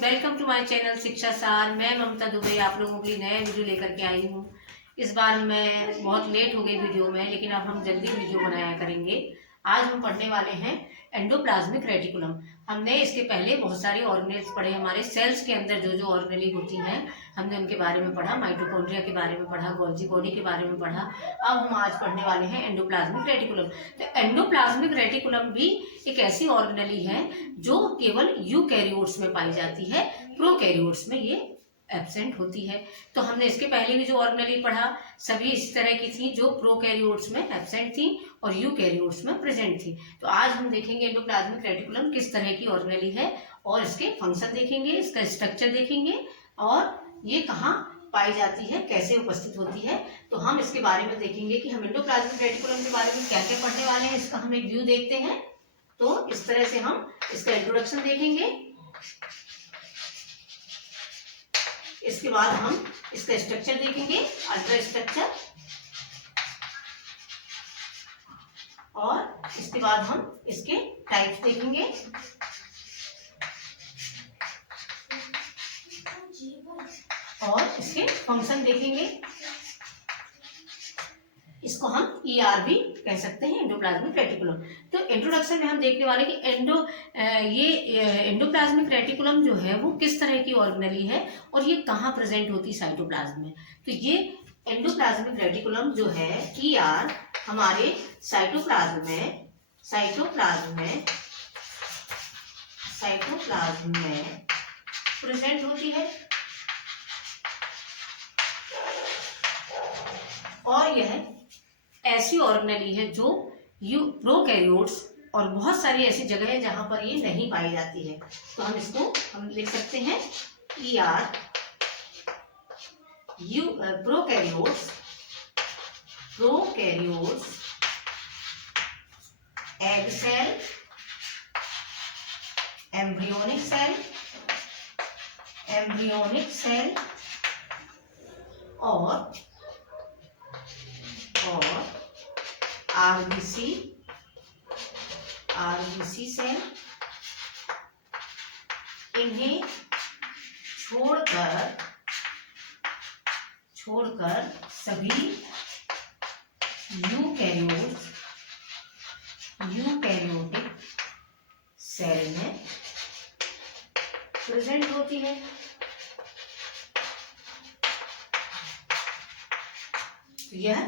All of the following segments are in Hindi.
वेलकम टू माय चैनल शिक्षा सार। मैं ममता दुबे आप लोगों के लिए नया वीडियो लेकर के आई हूँ। इस बार मैं बहुत लेट हो गई वीडियो में, लेकिन अब हम जल्दी वीडियो बनाया करेंगे। आज हम पढ़ने वाले हैं एंडोप्लाज्मिक रेटिकुलम। हमने इसके पहले बहुत सारी ऑर्गेनेल्स पढ़े, हमारे सेल्स के अंदर जो जो ऑर्गेनेली होती हैं हमने उनके बारे में पढ़ा, माइटोकॉन्ड्रिया के बारे में पढ़ा, गोल्जी बॉडी के बारे में पढ़ा। अब हम आज पढ़ने वाले हैं एंडोप्लाज्मिक रेटिकुलम। तो एंडोप्लाज्मिक रेटिकुलम भी एक ऐसी ऑर्गेनेली है जो केवल यूकैरियोट्स में पाई जाती है, प्रोकैरियोट्स में ये एब्सेंट होती है। तो हमने इसके पहले भी जो ऑर्गेनेली पढ़ा सभी इस तरह की थी जो प्रोकैरियोट्स में एब्सेंट थी और यूकैरियोट्स में प्रेजेंट थी। तो आज हम देखेंगे एंडोप्लाज्मिक रेटिकुलम किस तरह की ऑर्गेनेली है और इसके फंक्शन देखेंगे, इसका स्ट्रक्चर देखेंगे और ये कहाँ पाई जाती है, कैसे उपस्थित होती है। तो हम इसके बारे में देखेंगे कि हम एंडोप्लाज्मिक रेटिकुलम के बारे में क्या क्या पढ़ने वाले हैं। इसका हम एक व्यू देखते हैं। तो इस तरह से हम इसका इंट्रोडक्शन देखेंगे, इसके बाद हम इसका स्ट्रक्चर देखेंगे, अल्ट्रा स्ट्रक्चर, और इसके बाद हम इसके टाइप्स देखेंगे और इसके फंक्शन देखेंगे। इसको हम ER भी कह सकते हैं, एंडोप्लाज्मिक रेटिकुलम। तो इंट्रोडक्शन में हम देखने वाले कि ये एंडोप्लाज्मिक रेटिकुलम जो है वो किस तरह की ऑर्गेनेली है और ये कहाँ प्रेजेंट होती है साइटोप्लाज्म में। तो ये एंडोप्लाज्मिक रेटिकुलम जो है ER हमारे साइटोप्लाज्म में प्रेजेंट होती है और यह ऐसी ऑर्गेनेली है जो प्रोकैरियोट्स और बहुत सारी ऐसी जगह है जहां पर ये नहीं पाई जाती है। तो हम लिख सकते हैं ER prokaryotes, egg cell, embryonic cell और RBC सेल, इन्हें छोड़कर सभी यूकैरियोटिक सेल में प्रेजेंट होती है। यह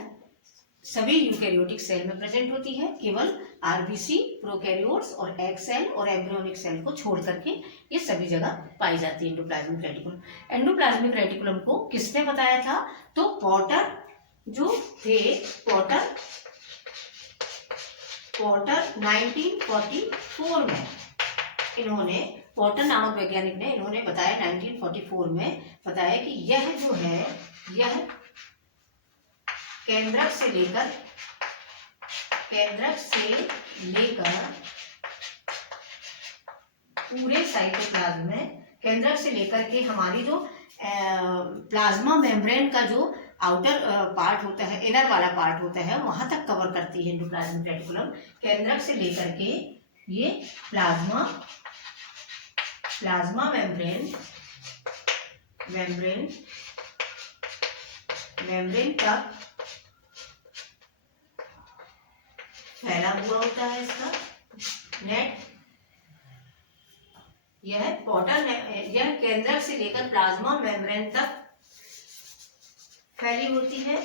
सभी यूकैरियोटिक सेल में प्रेजेंट होती है, केवल RBC, प्रोकैरियोट्स और एग सेल और एम्ब्रियोनिक सेल को छोड़ करके ये सभी जगह पाई जाती है एंडोप्लाज्मिक रेटिकुलम। एंडोप्लाज्मिक रेटिकुलम को किसने बताया था? तो पॉटर जो थे, पॉटर 1944 में इन्होंने, पॉटर नामक वैज्ञानिक ने इन्होंने बताया 1944 में बताया कि यह जो है यह केंद्रक से लेकर पूरे साइटोप्लाज्म में, केंद्रक से लेकर के हमारी जो प्लाज्मा मेम्ब्रेन का जो आउटर पार्ट होता है, इनर वाला पार्ट होता है, वहां तक कवर करती है एंडोप्लाज्मिक रेटिकुलम। केंद्रक से लेकर के ये प्लाज्मा मेम्ब्रेन तक फैला हुआ होता है इसका नेट। यह केंद्रक से लेकर प्लाज्मा मेम्ब्रेन तक फैली होती है।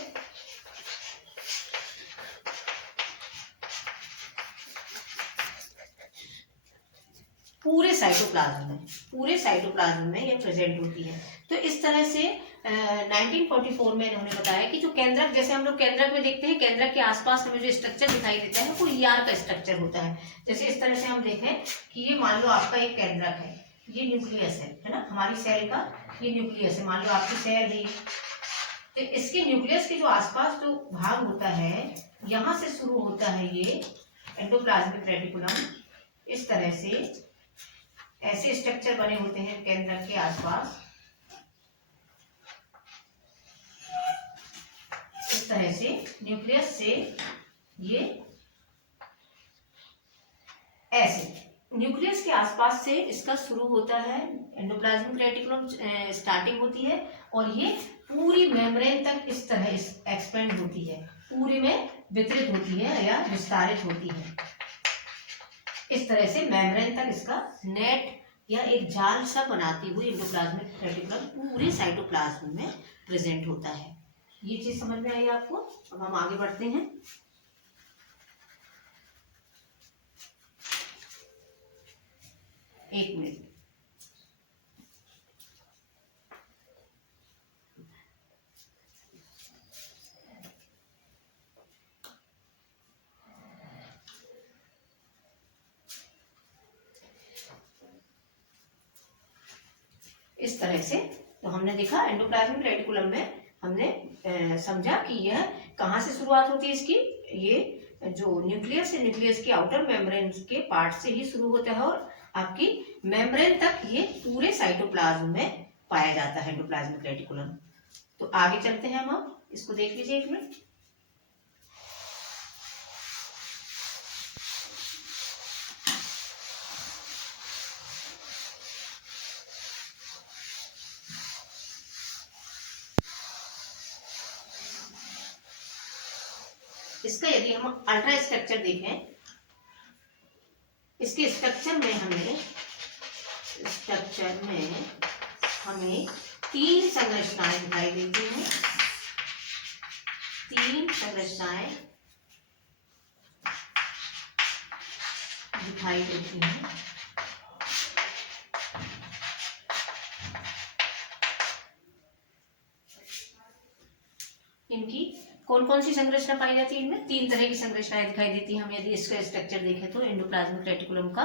पूरे साइटोप्लाज्म में ये प्रेजेंट होती है। तो इस तरह से 1944 में इन्होंने बताया कि जो केंद्रक, जैसे हम लोग केंद्रक में देखते हैं, केंद्रक के आसपास हमें जो स्ट्रक्चर दिखाई देता है वो ER का स्ट्रक्चर होता है। जैसे इस तरह से हम देखें कि ये मान लो आपका एक केंद्रक है, ये न्यूक्लियस है ना, हमारी सेल का ये न्यूक्लियस है, मान लो आपकी सेल है। तो इसके न्यूक्लियस के जो आसपास जो भाग होता है, यहाँ से शुरू होता है ये एंडोप्लाज्मिक रेटिकुलम। इस तरह से ऐसे स्ट्रक्चर बने होते हैं केंद्रक के आसपास। इस तरह से न्यूक्लियस से ये ऐसे न्यूक्लियस के आसपास से इसका शुरू होता है, एंडोप्लाज्मिक रेटिकुलम स्टार्टिंग होती है और ये पूरी मेम्ब्रेन तक इस तरह एक्सपेंड होती है, पूरे में वितरित होती है या विस्तारित होती है। इस तरह से मेम्ब्रेन तक इसका नेट या एक जाल सा बनाती हुई एंडोप्लाज्मिक रेटिकुलम पूरे साइटोप्लाज्म में प्रेजेंट होता है। ये चीज समझ में आई आपको? अब हम आगे बढ़ते हैं। एक मिनट। इस तरह से तो हमने देखा एंडोप्लाज्मिक रेटिकुलम में हमने समझा कि यह कहाँ से शुरुआत होती है इसकी। ये जो न्यूक्लियस है, न्यूक्लियस के आउटर मेम्ब्रेन के पार्ट से ही शुरू होता है और आपकी मेम्ब्रेन तक ये पूरे साइटोप्लाज्म में पाया जाता है एंडोप्लाज्मिक रेटिकुलम। तो आगे चलते हैं हम, इसको देख लीजिए एक मिनट। इसका यदि हम अल्ट्रा स्ट्रक्चर देखें, इसके स्ट्रक्चर में हमें तीन संरचनाएं दिखाई देती हैं। तीन संरचनाएं दिखाई देती हैं। इनकी कौन कौन सी संरचना पाई जाती है? इनमें तीन तरह की संरचनाएं दिखाई देती हैं। हम यदि इसका स्ट्रक्चर देखें तो एंडोप्लाज्मिक रेटिकुलम का।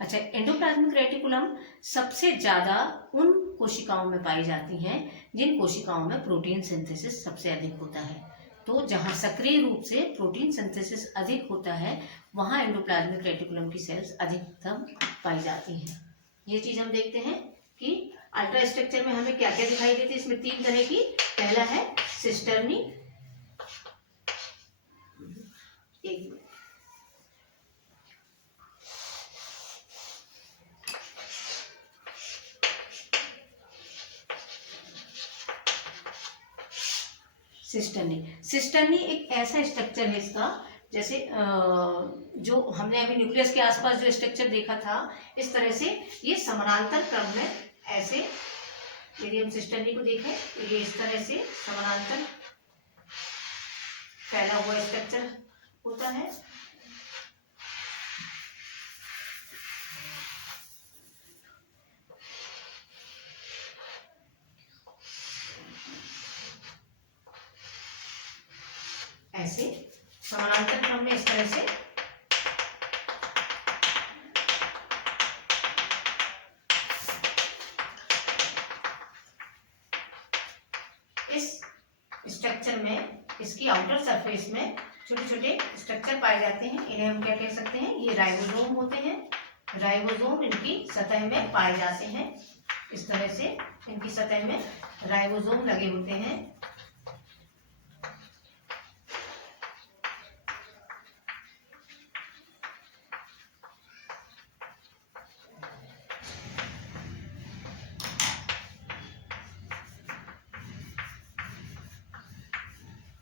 अच्छा, एंडोप्लाज्मिक रेटिकुलम सबसे ज्यादा उन कोशिकाओं में पाई जाती हैं जिन कोशिकाओं में प्रोटीन सिंथेसिस सबसे अधिक होता है। तो जहां सक्रिय रूप से प्रोटीन सिंथेसिस अधिक होता है वहां एंडोप्लाज्मिक रेटिकुलम की सेल्स अधिकतम पाई जाती हैं। ये चीज हम देखते हैं कि अल्ट्रा स्ट्रक्चर में हमें क्या क्या दिखाई देती है। इसमें तीन तरह की, पहला है सिस्टर्नी, सिस्टर्नी एक ऐसा स्ट्रक्चर है इसका, जैसे जो हमने अभी न्यूक्लियस के आसपास जो स्ट्रक्चर देखा था इस तरह से ये समानांतर क्रम में ऐसे, यदि हम सिस्टर्नी को देखें तो ये इस तरह से समानांतर फैला हुआ स्ट्रक्चर होता है। ऐसे समानांतर क्रम में इस तरह से इस स्ट्रक्चर में, इसकी आउटर सरफेस में छोटे छोटे स्ट्रक्चर पाए जाते हैं। इन्हें हम क्या कह सकते हैं? ये राइबोसोम होते हैं। राइबोसोम इनकी सतह में पाए जाते हैं। इस तरह से इनकी सतह में राइबोसोम लगे होते हैं।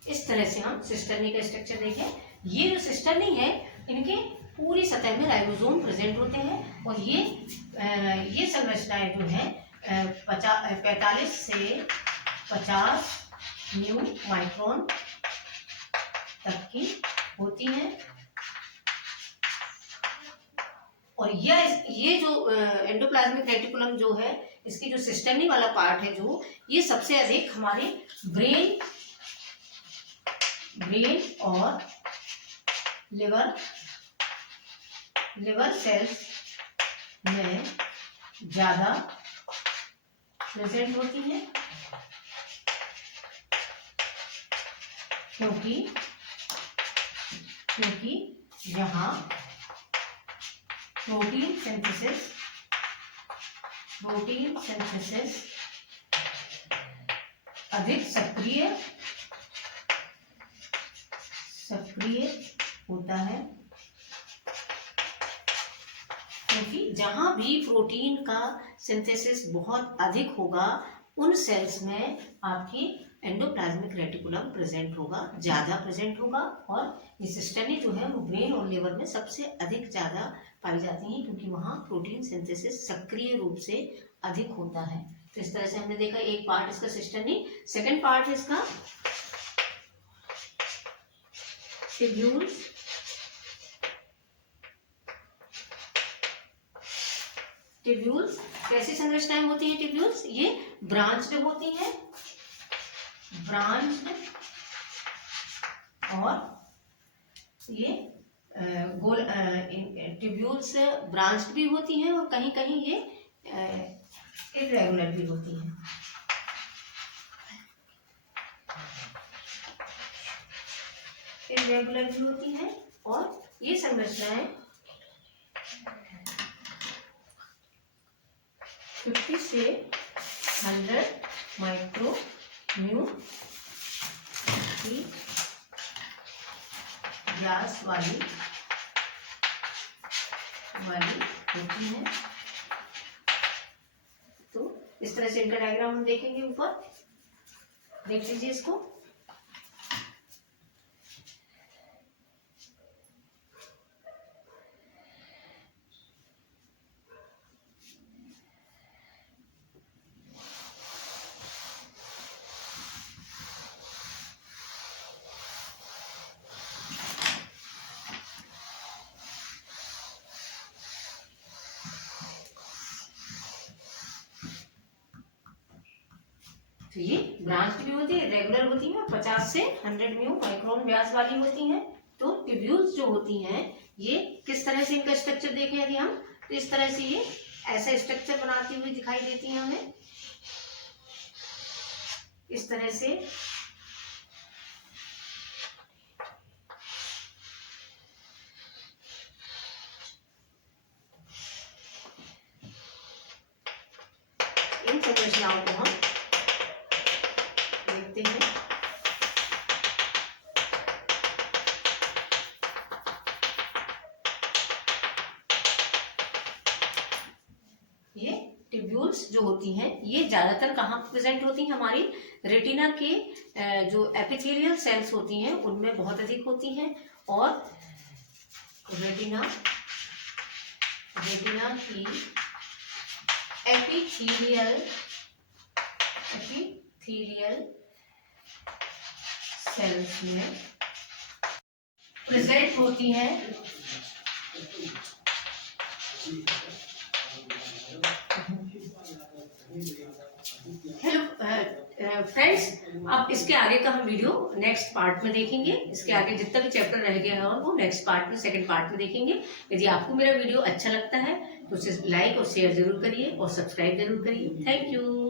इस तरह से हम सिस्टर्नी का स्ट्रक्चर देखें। ये जो सिस्टर्नी है इनके पूरी सतह में राइबोसोम प्रेजेंट होते हैं और ये संरचनाएं जो है 45 से 50 न्यू माइक्रोन तक की होती हैं। और ये जो एंडोप्लाज्मिक रेटिकुलम जो है, इसकी जो सिस्टर्नी वाला पार्ट है जो, ये सबसे अधिक हमारे ब्रेन और लिवर सेल्स में ज्यादा प्रेजेंट होती है, क्योंकि यहाँ प्रोटीन सिंथेसिस अधिक सक्रिय होता है, क्योंकि जहाँ भी प्रोटीन का सिंथेसिस बहुत अधिक होगा उन सेल्स में आपकी एंडोप्लाज्मिक रेटिकुलम प्रेजेंट होगा, ज़्यादा प्रेजेंट होगा। और ये सिस्टमी जो है वो ब्रेन और लिवर में सबसे अधिक ज़्यादा पाई जाती हैं, क्योंकि वहाँ प्रोटीन सिंथेसिस सक्रिय रूप से अधिक होता है। तो इस तरह से हमने देखा एक पार्ट इसका सिस्टमी। सेकेंड पार्ट है इसका ट्यूब्यूल्स। ट्यूब्यूल्स कैसी संरचनाएं होती हैं? ट्यूब्यूल्स ये ब्रांच्ड होती हैं, ब्रांच्ड, और ये गोल ट्यूब्यूल्स ब्रांच्ड भी होती हैं और कहीं कहीं ये इरेगुलर भी होती हैं। इरेगुलर भी होती हैं और ये संरचनाएं 50 से 100 माइक्रोम्यू की व्यास वाली होती है। तो इस तरह से इनका डायग्राम हम देखेंगे, ऊपर देख लीजिए इसको। तो ये ब्रांच भी होती है, रेगुलर होती है, 50 से 100 म्यू माइक्रोन व्यास वाली होती हैं। तो ट्यूब्यूल्स जो होती हैं ये किस तरह से इनका स्ट्रक्चर देखें यदि हम, तो इस तरह से ये ऐसा स्ट्रक्चर बनाती हुई दिखाई देती हैं हमें, इस तरह से। इन संरचनाओं को हम देखते हैं। ये ट्यूब्यूल्स जो होती हैं ये ज्यादातर कहाँ प्रेजेंट होती हैं? हमारी रेटिना के जो एपिथेलियल सेल्स होती हैं उनमें बहुत अधिक होती हैं। और रेटिना की एपिथेलियल सेल्स में प्रेजेंट होती हैं। हेलो फ्रेंड्स, अब इसके आगे का हम वीडियो नेक्स्ट पार्ट में देखेंगे। इसके आगे जितना भी चैप्टर रह गया है वो नेक्स्ट पार्ट में, सेकंड पार्ट में देखेंगे। यदि आपको मेरा वीडियो अच्छा लगता है तो उसे लाइक और शेयर जरूर करिए और सब्सक्राइब जरूर करिए। Thank you.